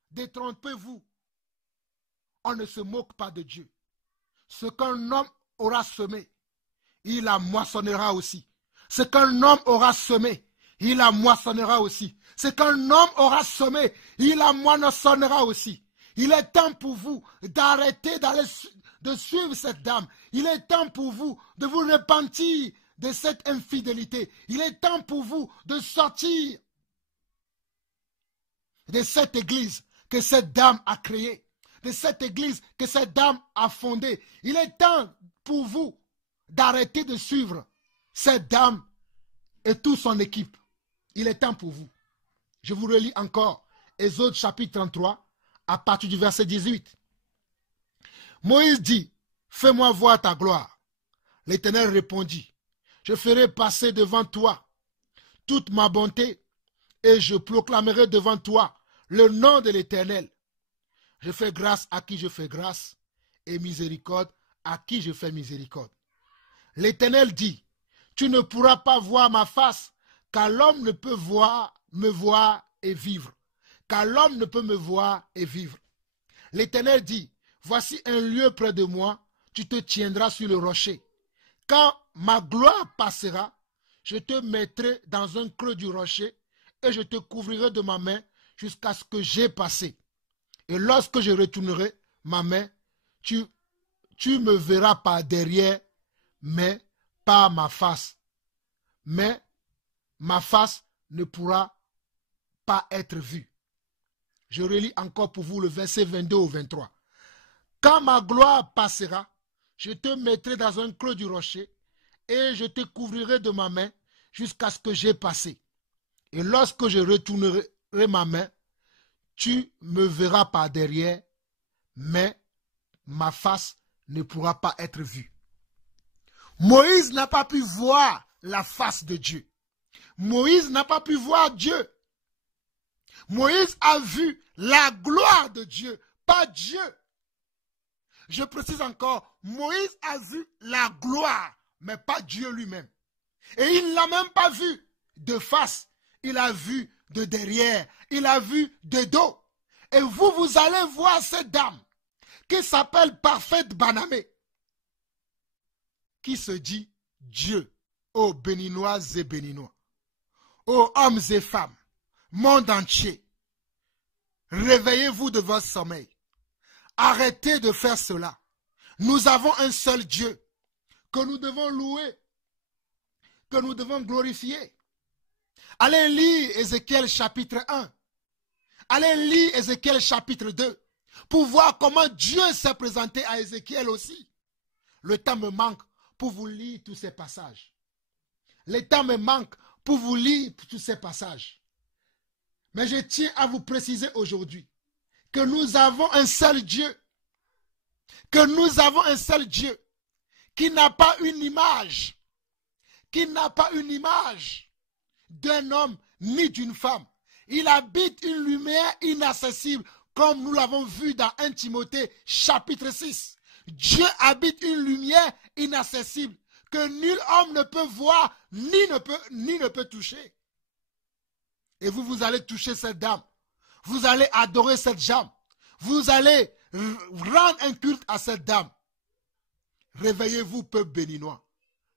Détrompez-vous, on ne se moque pas de Dieu. Ce qu'un homme aura semé, il la moissonnera aussi. Ce qu'un homme aura semé, il la moissonnera aussi. Ce qu'un homme aura semé, il la moissonnera aussi. Il est temps pour vous d'arrêter de suivre cette dame. Il est temps pour vous de vous repentir de cette infidélité. Il est temps pour vous de sortir de cette église que cette dame a créée, de cette église que cette dame a fondée. Il est temps pour vous d'arrêter de suivre cette dame et toute son équipe. Il est temps pour vous. Je vous relis encore Exode chapitre 33 à partir du verset 18. Moïse dit, fais-moi voir ta gloire. L'Éternel répondit, je ferai passer devant toi toute ma bonté et je proclamerai devant toi le nom de l'Éternel. Je fais grâce à qui je fais grâce et miséricorde à qui je fais miséricorde. L'Éternel dit, tu ne pourras pas voir ma face, car l'homme ne peut me voir et vivre. Car l'homme ne peut me voir et vivre. L'Éternel dit, voici un lieu près de moi, tu te tiendras sur le rocher. Quand ma gloire passera, je te mettrai dans un creux du rocher et je te couvrirai de ma main jusqu'à ce que j'ai passé. Et lorsque je retournerai ma main, tu me verras par derrière, mais pas ma face. Mais ma face ne pourra pas être vue. Je relis encore pour vous le verset 22 au 23. Quand ma gloire passera, je te mettrai dans un creux du rocher et je te couvrirai de ma main jusqu'à ce que j'ai passé. Et lorsque je retournerai ma main, tu me verras par derrière, mais ma face ne pourra pas être vue. Moïse n'a pas pu voir la face de Dieu. Moïse n'a pas pu voir Dieu. Moïse a vu la gloire de Dieu, pas Dieu. Je précise encore, Moïse a vu la gloire, mais pas Dieu lui-même. Et il ne l'a même pas vu de face. Il a vu de derrière. Il a vu de dos. Et vous allez voir cette dame qui s'appelle Parfaite Banamé, qui se dit Dieu, ô Béninoises et Béninois, ô hommes et femmes, monde entier, réveillez-vous de votre sommeil. Arrêtez de faire cela. Nous avons un seul Dieu que nous devons louer, que nous devons glorifier. Allez lire Ézéchiel chapitre 1. Allez lire Ézéchiel chapitre 2 pour voir comment Dieu s'est présenté à Ézéchiel aussi. Le temps me manque pour vous lire tous ces passages. Le temps me manque pour vous lire tous ces passages. Mais je tiens à vous préciser aujourd'hui que nous avons un seul Dieu. Que nous avons un seul Dieu qui n'a pas une image. Qui n'a pas une image d'un homme ni d'une femme. Il habite une lumière inaccessible comme nous l'avons vu dans 1 Timothée chapitre 6. Dieu habite une lumière inaccessible que nul homme ne peut voir ni ne peut toucher. Et vous allez toucher cette dame. Vous allez adorer cette dame. Vous allez rendre un culte à cette dame. Réveillez-vous, peuple béninois.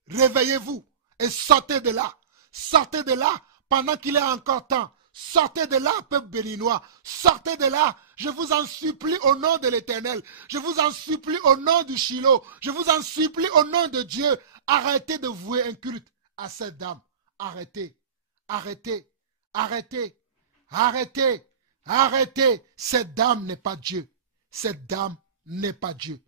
Réveillez-vous et sortez de là. Sortez de là pendant qu'il est encore temps. Sortez de là, peuple béninois. Sortez de là. Je vous en supplie au nom de l'Éternel. Je vous en supplie au nom du Shiloh. Je vous en supplie au nom de Dieu. Arrêtez de vouer un culte à cette dame. Arrêtez. Arrêtez. Arrêtez. Arrêtez. Arrêtez. Cette dame n'est pas Dieu. Cette dame n'est pas Dieu.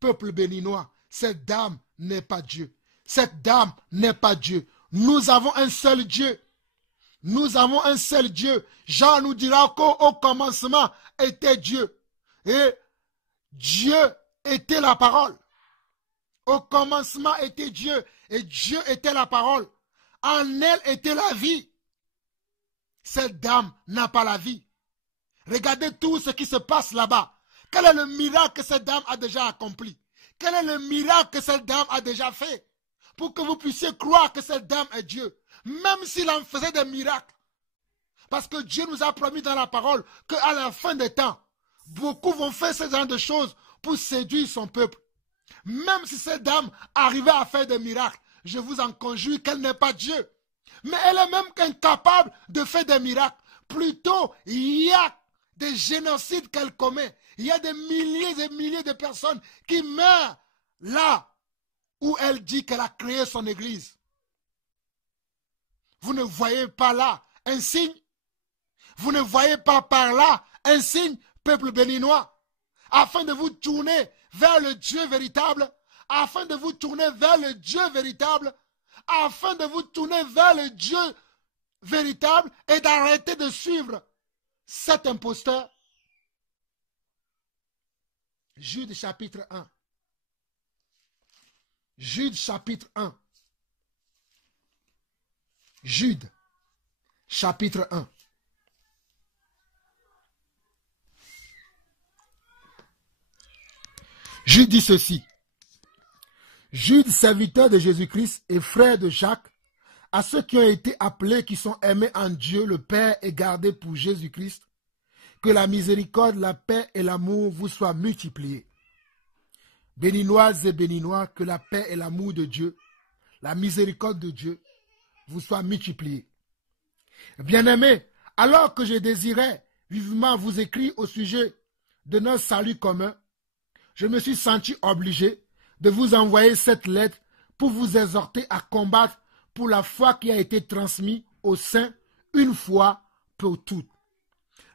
Peuple béninois, cette dame n'est pas Dieu. Cette dame n'est pas Dieu. Nous avons un seul Dieu. Nous avons un seul Dieu. Jean nous dira qu'au commencement était Dieu. Et Dieu était la parole. Au commencement était Dieu. Et Dieu était la parole. En elle était la vie. Cette dame n'a pas la vie. Regardez tout ce qui se passe là-bas. Quel est le miracle que cette dame a déjà accompli? Quel est le miracle que cette dame a déjà fait? Pour que vous puissiez croire que cette dame est Dieu. Même s'il en faisait des miracles. Parce que Dieu nous a promis dans la parole qu'à la fin des temps, beaucoup vont faire ce genre de choses pour séduire son peuple. Même si cette dame arrivait à faire des miracles, je vous en conjure qu'elle n'est pas Dieu. Mais elle est même incapable de faire des miracles. Plutôt, il y a des génocides qu'elle commet. Il y a des milliers et milliers de personnes qui meurent là où elle dit qu'elle a créé son église. Vous ne voyez pas là un signe? Vous ne voyez pas par là un signe, peuple béninois? Afin de vous tourner vers le Dieu véritable, afin de vous tourner vers le Dieu véritable, afin de vous tourner vers le Dieu véritable et d'arrêter de suivre cet imposteur. Jude chapitre 1. Jude chapitre 1. Jude chapitre 1. Jude dit ceci. Jude, serviteur de Jésus-Christ et frère de Jacques, à ceux qui ont été appelés, qui sont aimés en Dieu, le Père, et gardés pour Jésus-Christ, que la miséricorde, la paix et l'amour vous soient multipliés. Béninoises et béninois, que la paix et l'amour de Dieu, la miséricorde de Dieu, vous soient multipliés. Bien-aimés, alors que je désirais vivement vous écrire au sujet de notre salut commun, je me suis senti obligé de vous envoyer cette lettre pour vous exhorter à combattre pour la foi qui a été transmise aux saints une fois pour toutes.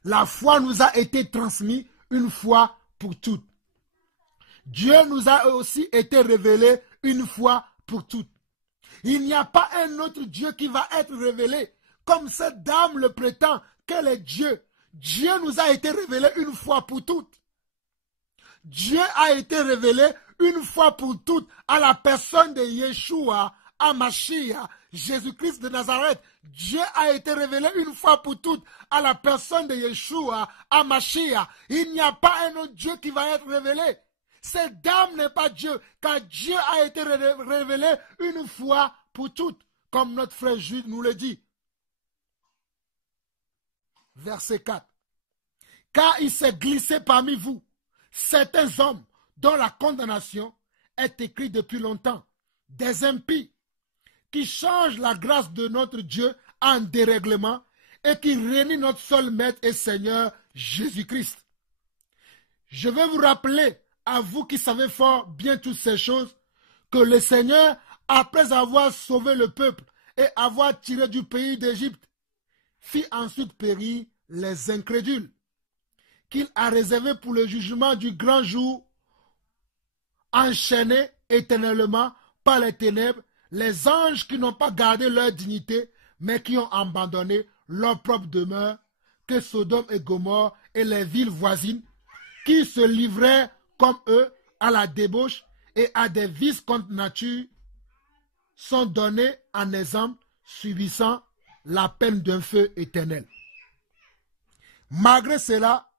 La foi nous a été transmise une fois pour toutes. Dieu nous a aussi été révélé une fois pour toutes. Il n'y a pas un autre Dieu qui va être révélé comme cette dame le prétend qu'elle est Dieu. Dieu nous a été révélé une fois pour toutes. Dieu a été révélé une fois pour toutes à la personne de Yeshua, à Mashiach, Jésus-Christ de Nazareth. Dieu a été révélé une fois pour toutes à la personne de Yeshua, à Mashiach. Il n'y a pas un autre Dieu qui va être révélé. Cette dame n'est pas Dieu, car Dieu a été révélé une fois pour toutes, comme notre frère Jude nous le dit. Verset 4. Car il s'est glissé parmi vous certains hommes dont la condamnation est écrite depuis longtemps, des impies, qui changent la grâce de notre Dieu en dérèglement et qui réunit notre seul Maître et Seigneur Jésus-Christ. Je vais vous rappeler, à vous qui savez fort bien toutes ces choses, que le Seigneur, après avoir sauvé le peuple et avoir tiré du pays d'Égypte, fit ensuite périr les incrédules, qu'il a réservé pour le jugement du grand jour, enchaînés éternellement par les ténèbres, les anges qui n'ont pas gardé leur dignité, mais qui ont abandonné leur propre demeure, que Sodome et Gomorrhe et les villes voisines, qui se livraient comme eux à la débauche et à des vices contre nature, sont donnés en exemple, subissant la peine d'un feu éternel. Malgré cela,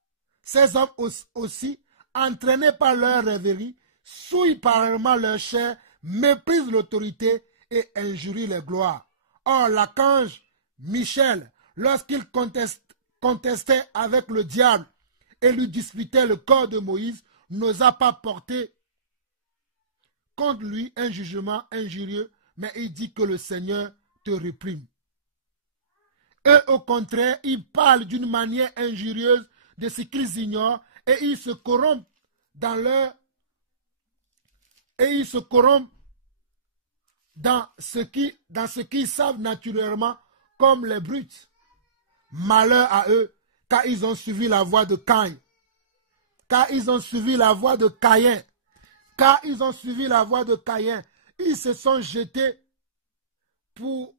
ces hommes aussi, entraînés par leur rêverie, souillent parallèlement leur chair, méprisent l'autorité et injurient les gloires. Or, l'archange Michel, lorsqu'il contestait avec le diable et lui disputait le corps de Moïse, n'osa pas porter contre lui un jugement injurieux, mais il dit que le Seigneur te réprime. Eux, au contraire, ils parlent d'une manière injurieuse de ce qu'ils ignorent et ils se corrompent dans leur... Et ils se corrompent dans ce qu'ils savent naturellement comme les brutes. Malheur à eux, car ils ont suivi la voie de Caïn. Car ils ont suivi la voie de Caïn. Car ils ont suivi la voie de Caïn. Ils se sont jetés pour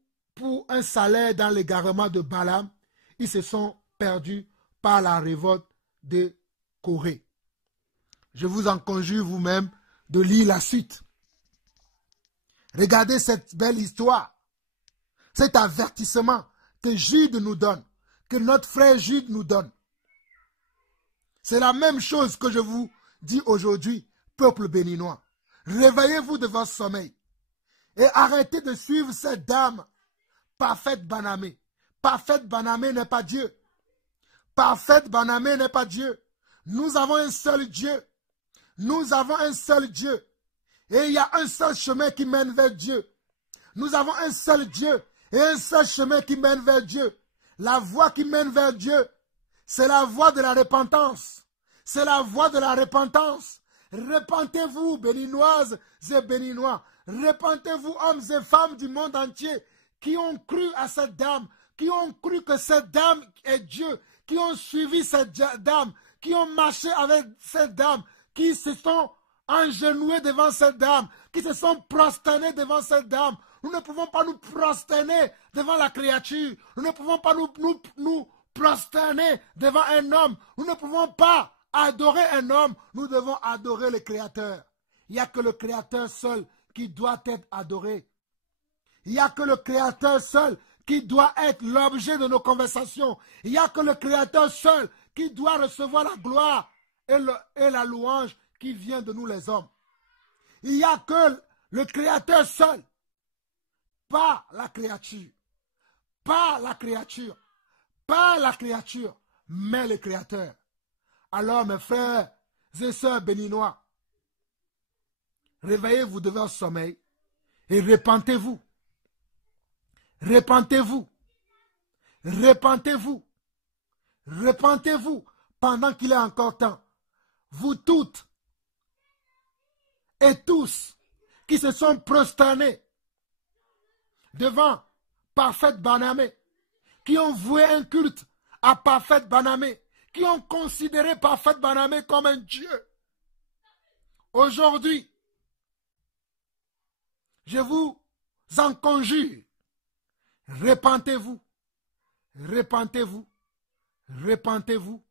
un salaire dans l'égarement de Balaam. Ils se sont perdus par la révolte de Corée. Je vous en conjure vous-même de lire la suite. Regardez cette belle histoire. Cet avertissement que Jude nous donne, que notre frère Jude nous donne. C'est la même chose que je vous dis aujourd'hui, peuple béninois. Réveillez-vous de votre sommeil et arrêtez de suivre cette dame, Parfaite Banamé. Parfaite Banamé n'est pas Dieu. Parfaite Banamé n'est pas Dieu. Nous avons un seul Dieu. Nous avons un seul Dieu. Et il y a un seul chemin qui mène vers Dieu. Nous avons un seul Dieu et un seul chemin qui mène vers Dieu. La voie qui mène vers Dieu, c'est la voie de la repentance. C'est la voie de la repentance. Repentez-vous, béninoises et béninois. Repentez-vous, hommes et femmes du monde entier, qui ont cru à cette dame, qui ont cru que cette dame est Dieu, qui ont suivi cette dame, qui ont marché avec cette dame, qui se sont agenouillés devant cette dame, qui se sont prosternés devant cette dame. Nous ne pouvons pas nous prosterner devant la créature. Nous ne pouvons pas nous prosterner devant un homme. Nous ne pouvons pas adorer un homme. Nous devons adorer le Créateur. Il n'y a que le Créateur seul qui doit être adoré. Il n'y a que le Créateur seul qui doit être l'objet de nos conversations. Il n'y a que le Créateur seul qui doit recevoir la gloire et la louange qui vient de nous les hommes. Il n'y a que le Créateur seul, pas la créature, pas la créature, pas la créature, mais le Créateur. Alors mes frères et sœurs béninois, réveillez-vous de votre sommeil et repentez-vous. Repentez-vous. Repentez-vous. Repentez-vous pendant qu'il est encore temps. Vous toutes et tous qui se sont prosternés devant Parfaite Banamé, qui ont voué un culte à Parfaite Banamé, qui ont considéré Parfaite Banamé comme un Dieu. Aujourd'hui, je vous en conjure, repentez-vous, repentez-vous, repentez-vous,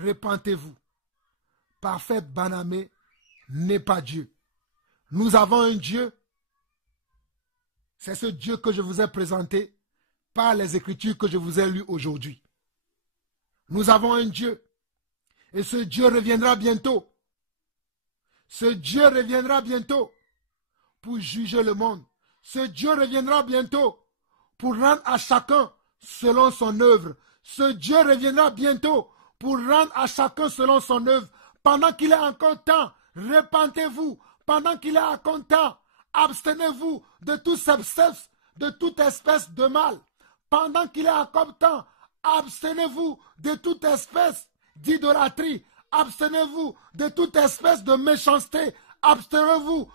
repentez-vous. Parfaite Banamé n'est pas Dieu. Nous avons un Dieu. C'est ce Dieu que je vous ai présenté par les Écritures que je vous ai lues aujourd'hui. Nous avons un Dieu. Et ce Dieu reviendra bientôt. Ce Dieu reviendra bientôt pour juger le monde. Ce Dieu reviendra bientôt pour rendre à chacun selon son œuvre. Ce Dieu reviendra bientôt pour rendre à chacun selon son œuvre. Pendant qu'il est encore temps, repentez-vous. Pendant qu'il est encore temps, abstenez-vous de toute espèce de mal. Pendant qu'il est encore temps, abstenez-vous de toute espèce d'idolâtrie. Abstenez-vous de toute espèce de méchanceté. Abstenez-vous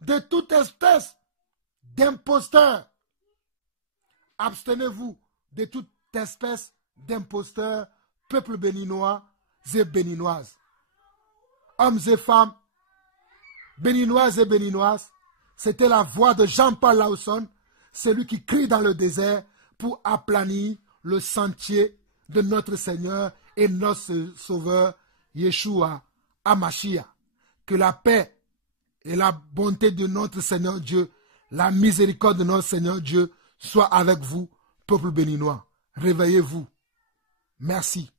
de toute espèce d'imposteur. Abstenez-vous de toute espèce d'imposteur, peuple béninois et béninoises. Hommes et femmes, béninoises et béninoises, c'était la voix de Jean-Paul Lawson, celui qui crie dans le désert pour aplanir le sentier de notre Seigneur et notre Sauveur, Yeshua HaMashiach. Que la paix et la bonté de notre Seigneur Dieu, la miséricorde de notre Seigneur Dieu, soit avec vous, peuple béninois. Réveillez-vous. Merci.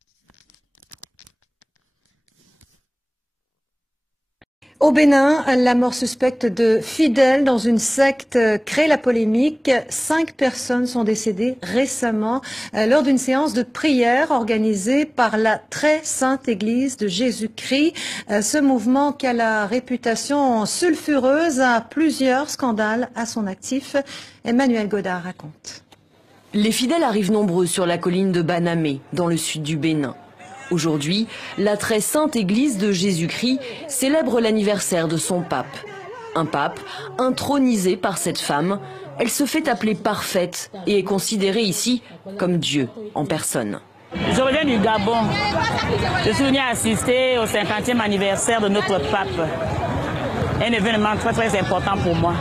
Au Bénin, la mort suspecte de fidèles dans une secte crée la polémique. 5 personnes sont décédées récemment lors d'une séance de prière organisée par la très sainte Église de Jésus-Christ. Ce mouvement qui a la réputation sulfureuse a plusieurs scandales à son actif. Emmanuel Godard raconte. Les fidèles arrivent nombreux sur la colline de Banamé, dans le sud du Bénin. Aujourd'hui, la très sainte église de Jésus-Christ célèbre l'anniversaire de son pape. Un pape intronisé par cette femme. Elle se fait appeler parfaite et est considérée ici comme Dieu en personne. Je reviens du Gabon. Je suis venu assister au 50e anniversaire de notre pape. Un événement très très important pour moi.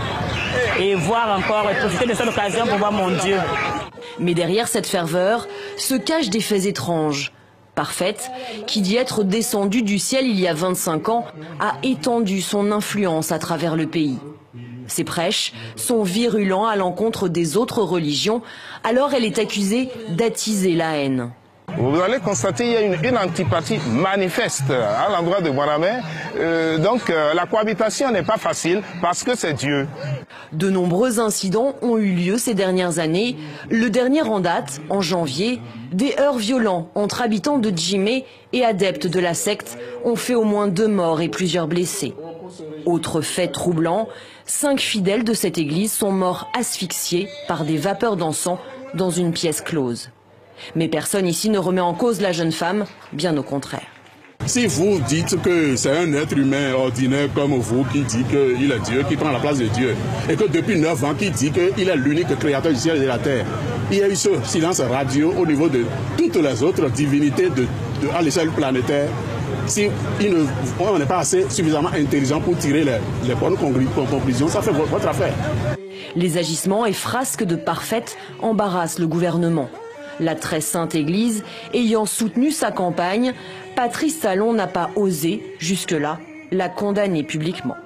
Et voir encore, et profiter de cette occasion pour voir mon Dieu. Mais derrière cette ferveur se cachent des faits étranges. Parfaite, qui dit être descendue du ciel il y a 25 ans, a étendu son influence à travers le pays. Ses prêches sont virulents à l'encontre des autres religions, alors elle est accusée d'attiser la haine. Vous allez constater qu'il y a une antipathie manifeste à l'endroit de Banamé. Donc la cohabitation n'est pas facile parce que c'est Dieu. De nombreux incidents ont eu lieu ces dernières années. Le dernier en date, en janvier, des heurts violents entre habitants de Djimé et adeptes de la secte ont fait au moins 2 morts et plusieurs blessés. Autre fait troublant, 5 fidèles de cette église sont morts asphyxiés par des vapeurs d'encens dans une pièce close. Mais personne ici ne remet en cause la jeune femme, bien au contraire. Si vous dites que c'est un être humain ordinaire comme vous qui dit qu'il est Dieu, qui prend la place de Dieu, et que depuis 9 ans qui dit qu'il est l'unique créateur du ciel et de la terre, il y a eu ce silence radio au niveau de toutes les autres divinités à l'échelle planétaire. Si on n'est pas assez suffisamment intelligent pour tirer les bonnes conclusions, ça fait votre affaire. Les agissements et frasques de Parfaite embarrassent le gouvernement. La très sainte église ayant soutenu sa campagne, Patrice Talon n'a pas osé, jusque-là, la condamner publiquement.